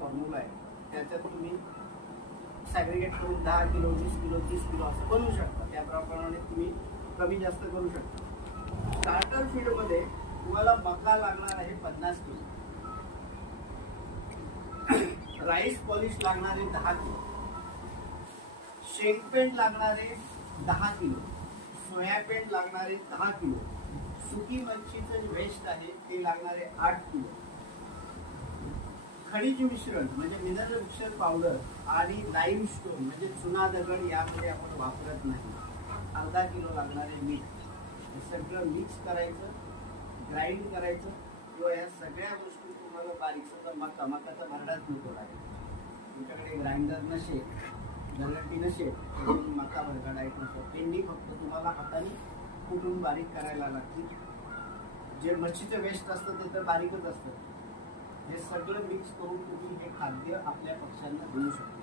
Formula आहे, त्याच्यात तुम्ही सॅग्रिगेट करून 10 किलो 20 किलो 30 किलो असं बनवू शकता. त्याप्रमाणे तुम्ही कमी जास्त करू शकता. स्टार्टर फीडमध्ये तुम्हाला मका लागणार आहे 50 किलो, राईस पॉलिश लागणारे 10 किलो, शेंगपेंड लागणारे 10 किलो, सोयापेंड लागणारे 10 किलो, सुकी मच्छीचं जे वेस्ट आहे ते लागणारे 8 किलो, खनिज मिश्रण म्हणजे मिनरल मिक्सचर पावडर आणि लाईमस्टोन म्हणजे चुना दगड यामध्ये आपण वापरत नाही, अर्धा किलो लागणारे मीठ. हे सगळं मिक्स करायचं, ग्राइंड करायचं. किंवा या सगळ्या गोष्टी तुम्हाला बारीक समजा मकाचा भरडाच नको लागेल, तुमच्याकडे ग्राइंडर नसेल, दगडटी नसेल, मका भरडायचं नसेल, पेंडी फक्त तुम्हाला हाताने कुटून बारीक करायला लागतील. जे मच्छीचं वेस्ट असतं ते तर बारीकच असतं. हे सगळं मिक्स करून तुम्ही हे खाद्य आपल्या पक्ष्यांना देऊ शकता.